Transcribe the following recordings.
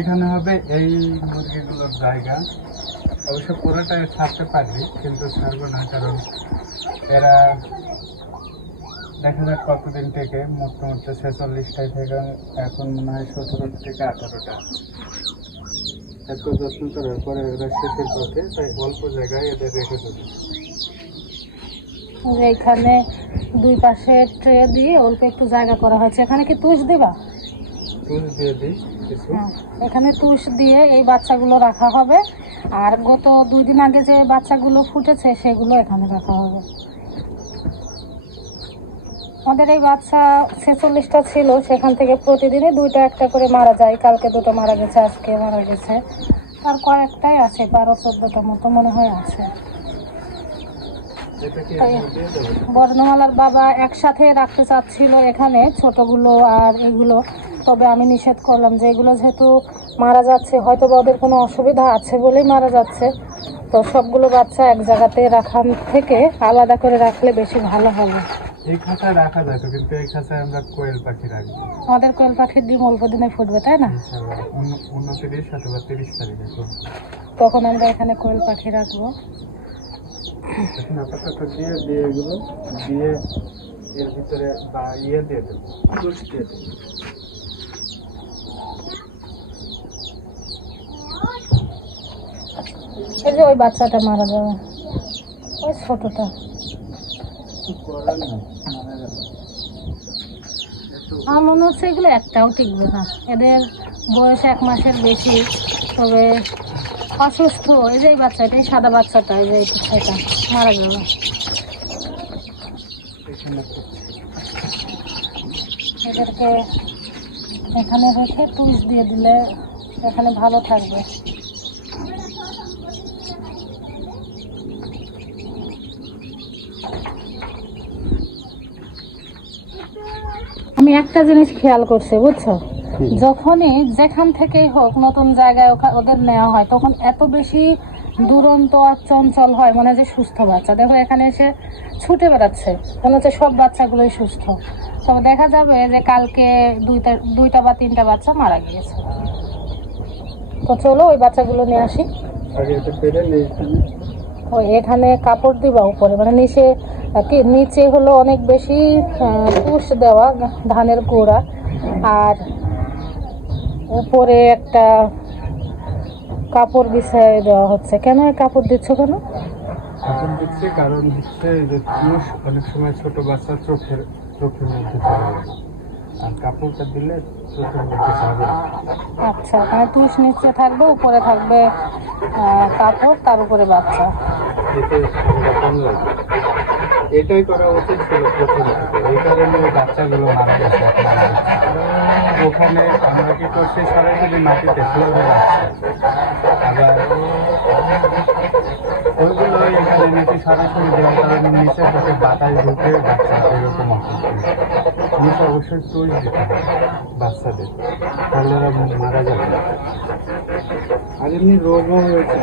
এখানে হবে এই মুরগিগুলোর জায়গা। অবশ্য পুরোটাই ছাড়তে পারবি, কিন্তু ছাড়বো না, কারণ এরা দেখা যাক কতদিন থেকে। মোটামুটি 46টায় থেকে এখন মনে হয় 17 থেকে 18টা। এত যত্ন করার পরে এরা শেষের পথে, তাই অল্প জায়গায় এদের রেখে দেবে। এইখানে দুই পাশে ট্রে দিয়ে অল্প একটু জায়গা করা হয়েছে। এখানে কি তুষ দিবা? তুষ দিয়ে দিই কিছু। এখানে তুষ দিয়ে এই বাচ্চাগুলো রাখা হবে, আর গত 2 দিন আগে যে বাচ্চাগুলো ফুটেছে সেগুলো এখানে রাখা হবে। আমাদের এই বাচ্চা 46টা ছিল, সেখান থেকে প্রতিদিনই 2টা একটা করে মারা যায়। কালকে 2টা মারা গেছে, আজকে মারা গেছে, আর কয়েকটাই আছে, 12-14টা মতো মনে হয় আছে। বর্ণমালার বাবা একসাথে রাখতে চাচ্ছিল এখানে ছোটগুলো আর এগুলো, তবে আমি নিষেধ করলাম যে এগুলো যেহেতু মারা যাচ্ছে, হয়তো ওদের কোনো অসুবিধা আছে বলেই মারা যাচ্ছে, তো সবগুলো বাচ্চা এক জায়গাতে রাখার থেকে আলাদা করে রাখলে বেশি ভালো হবে। এই খাঁচায় রাখা যায় তো, কিন্তু এই খাঁচায় আমরা কোয়েল পাখি রাখবো। আমাদের কোয়েল পাখির ডিম অল্প দিনে ফুটবে, তাই না? 29 অথবা 30 তারিখে তখন আমরা এখানে কোয়েল পাখি রাখবো। এখন আপাতত দিয়ে এগুলো দিয়ে এর ভিতরে বা দিয়ে দেবো, তুষ দিয়ে দেবো। এই যে ওই বাচ্চাটা মারা যাবে, ওই ছোটটা। আমার মনে হচ্ছে এগুলো একটাও টিকবে না, এদের বয়স 1 মাসের বেশি, তবে অসুস্থ। এই যে এই বাচ্চাটা, এই সাদা বাচ্চাটা, এই যে এটা মারা যাবে। এদেরকে এখানে রেখে তুষ দিয়ে দিলে এখানে ভালো থাকবে। আমি একটা জিনিস খেয়াল করছি, বুঝছো, যখনই যেখান থেকেই হোক নতুন জায়গায় ওদের নেওয়া হয়, তখন এত বেশি দুরন্ত আর চঞ্চল হয়, মনে হয় যে সুস্থ বাচ্চা। দেখো এখানে এসে ছুটে বেড়াচ্ছে, মনে হচ্ছে সব বাচ্চাগুলোই সুস্থ। তবে দেখা যাবে যে কালকে 2টা বা 3টা বাচ্চা মারা গিয়েছে। তো চলো ওই বাচ্চাগুলো নিয়ে আসি। ওই এখানে কাপড় দিবা উপরে, মানে নিচে হলো অনেক বেশি তুষ দেওয়া ধানের গুঁড়া, আর উপরে একটা কাপড় বিছায় দেওয়া হচ্ছে। কেন এই কাপড় দিচ্ছ? কেন কাপড় দিচ্ছে? কারণ হচ্ছে যে তুষ অনেক সময় ছোট বাচ্চা চোখের মধ্যে চলে যাবে, আর কাপড়টা দিলে চোখের মধ্যে যাবে। আচ্ছা, মানে তুষ নিচে থাকবে, উপরে থাকবে কাপড়, তার উপরে বাচ্চা। এটাই করা উচিত ছিল প্রথম থেকে, এই কারণে বাচ্চাগুলো মারা গেছে। ওখানে আমরা কি করছি, সরাসরি মাটিতে ফ্লোরে রাখছি, আবার ওইগুলো এখানে নিচে সরাসরি দেওয়ার কারণে নিচে থেকে বাতাস ঢুকে বাচ্চা এরকম নিচে অবশ্যই তুষ দিতে হবে বাচ্চাদের, তাহলে ওরা মারা যাবে। আর এমনি রোগও হয়েছে।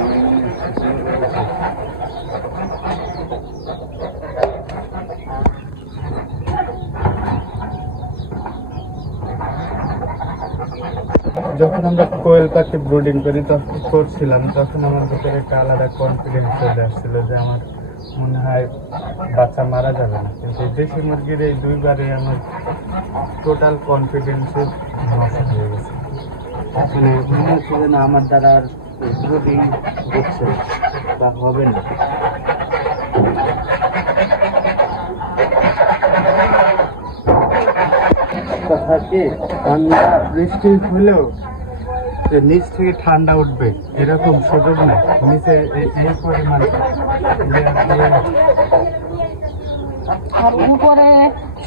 যখন আমরা কোয়েল পাখি ব্রুডিং করছিলাম, তখন আমার ভিতরে একটা আলাদা কনফিডেন্স চলে আসছিল যে আমার মনে হয় বাচ্চা মারা যাবে না। কিন্তু দেশি মুরগির এই 2বারে আমার টোটাল কনফিডেন্সে নষ্ট হয়ে গেছে। মানে মনে হচ্ছে যে না, আমার দ্বারা আর ব্রুডিং হচ্ছে বা হবে না। কথা কি, ঠান্ডা বৃষ্টি হলেও যে নিচ থেকে ঠান্ডা উঠবে এরকম সুযোগ নেই। নিচে এই পরিমাণ, আর উপরে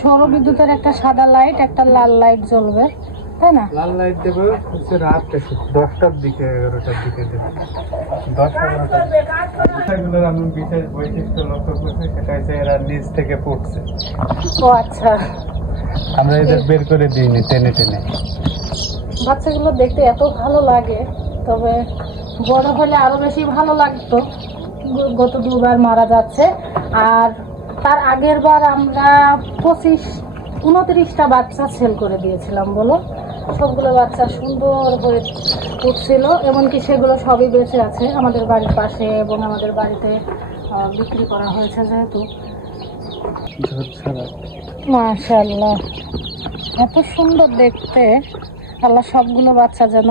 সৌর বিদ্যুতের একটা সাদা লাইট, একটা লাল লাইট জ্বলবে, তাই না? লাল লাইট দেবো হচ্ছে রাত 10টার দিকে, 11টার দিকে দেবো। 10-11টাগুলোর আমি বিশেষ বৈশিষ্ট্য লক্ষ্য করছি, সেটা হচ্ছে এরা নিচ থেকে পড়ছে। ও আচ্ছা, আমরা এদের বের করে দিইনি টেনে টেনে। বাচ্চাগুলো দেখতে এত ভালো লাগে, তবে বড় হলে আরো বেশি ভালো লাগতো। গত 2বার মারা যাচ্ছে, আর তার আগের বার আমরা 29-29টা বাচ্চা সেল করে দিয়েছিলাম, বলো। সবগুলো বাচ্চা সুন্দর হয়ে উঠছিল, এমনকি সেগুলো সবই বেঁচে আছে আমাদের বাড়ির পাশে এবং আমাদের বাড়িতে বিক্রি করা হয়েছে যেহেতু। ঝোল ছাড়া। মাশাআল্লাহ, এত সুন্দর দেখতে। আল্লাহ সবগুলো বাচ্চা যেন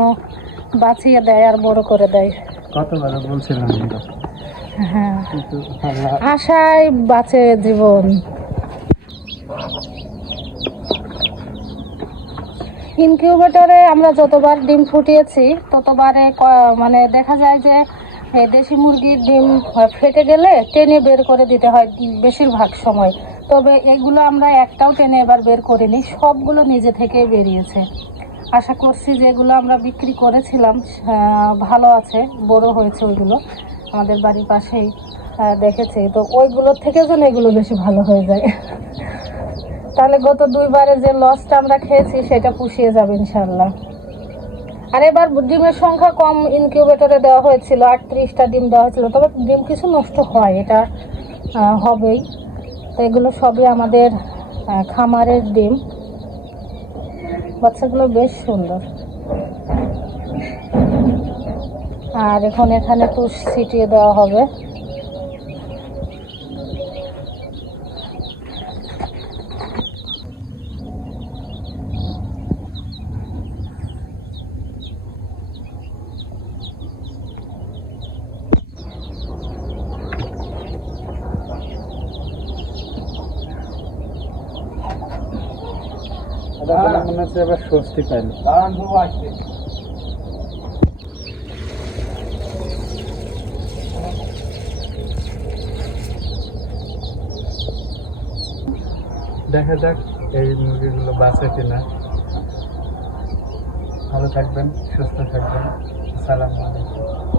বাঁচিয়ে দেয় আর বড় করে দেয়। কতবার বলছিলাম আমরা, হ্যাঁ, কিন্তু আল্লাহ আশায় বাঁচে জীবন। ইনকিউবেটরে আমরা যতবার ডিম ফুটিয়েছি ততবারে মানে দেখা যায় যে এই দেশি মুরগির ডিম ফেটে গেলে টেনে বের করে দিতে হয় বেশিরভাগ সময়। তবে এগুলো আমরা একটাও টেনে এবার বের করিনি, সবগুলো নিজে থেকেই বেরিয়েছে। আশা করছি যে এগুলো আমরা বিক্রি করেছিলাম ভালো আছে, বড় হয়েছে ওইগুলো। আমাদের বাড়ির পাশেই দেখেছি, তো ওইগুলোর থেকে যেন এগুলো বেশি ভালো হয়ে যায়। তাহলে গত দুইবারে যে লসটা আমরা খেয়েছি সেটা পুষিয়ে যাবে ইনশাল্লাহ। আর এবার ডিমের সংখ্যা কম ইনকিউবেটরে দেওয়া হয়েছিল, 38টা ডিম দেওয়া হয়েছিল, তবে ডিম কিছু নষ্ট হয়, এটা হবেই। তো এগুলো সবই আমাদের খামারের ডিম। বাচ্চাগুলো বেশ সুন্দর। আর এখন এখানে তুষ ছিটিয়ে দেওয়া হবে। মনে হচ্ছে এবার স্বস্তি পাইল। দেখা যাক এই মুরগিগুলো বাঁচে কিনা। ভালো থাকবেন, সুস্থ থাকবেন। আসসালামু আলাইকুম।